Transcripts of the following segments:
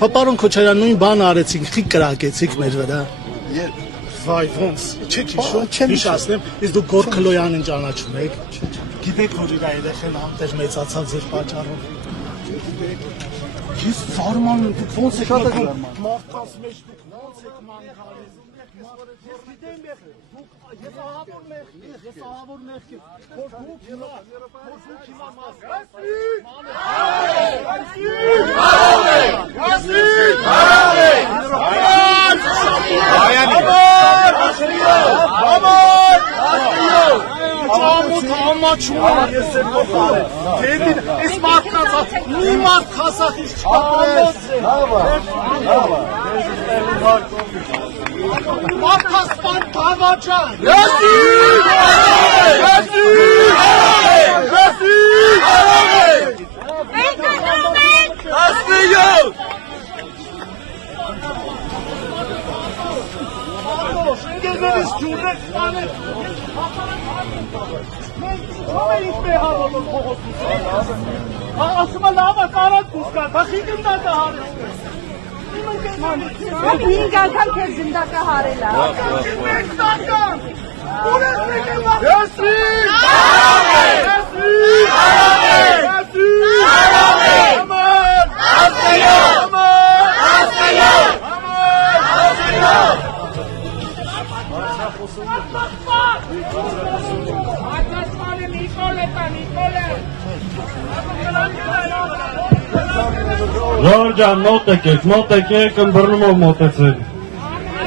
Պարոն Քոչարյան, նույն բանը արեցինք, խիկ կրակեցիք մեր վրա։ Վայ, ոնց, չեք հիշում, հիշացնեմ, իսկ դուք Գորգ Քլոյանին ճանաչում եք։ Գիտեք, որ իր երեխան անտեղ մեծացավ ձեր պատճառով։ Ես զարմանում եմ, դուք ոնց եք մտնում մարդկանց մեջ, դուք ոնց եք ման գալիս։ Ես գիտեմ, ես ահավոր մեղք եմ, որ դուք հիմա Ժորժան, մոտ եկեք, ըմբռնումով մոտեցեք։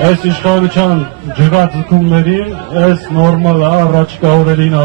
Այս իշխանության ջղաձգումներին, այս նորմալ է, առաջկա օրերին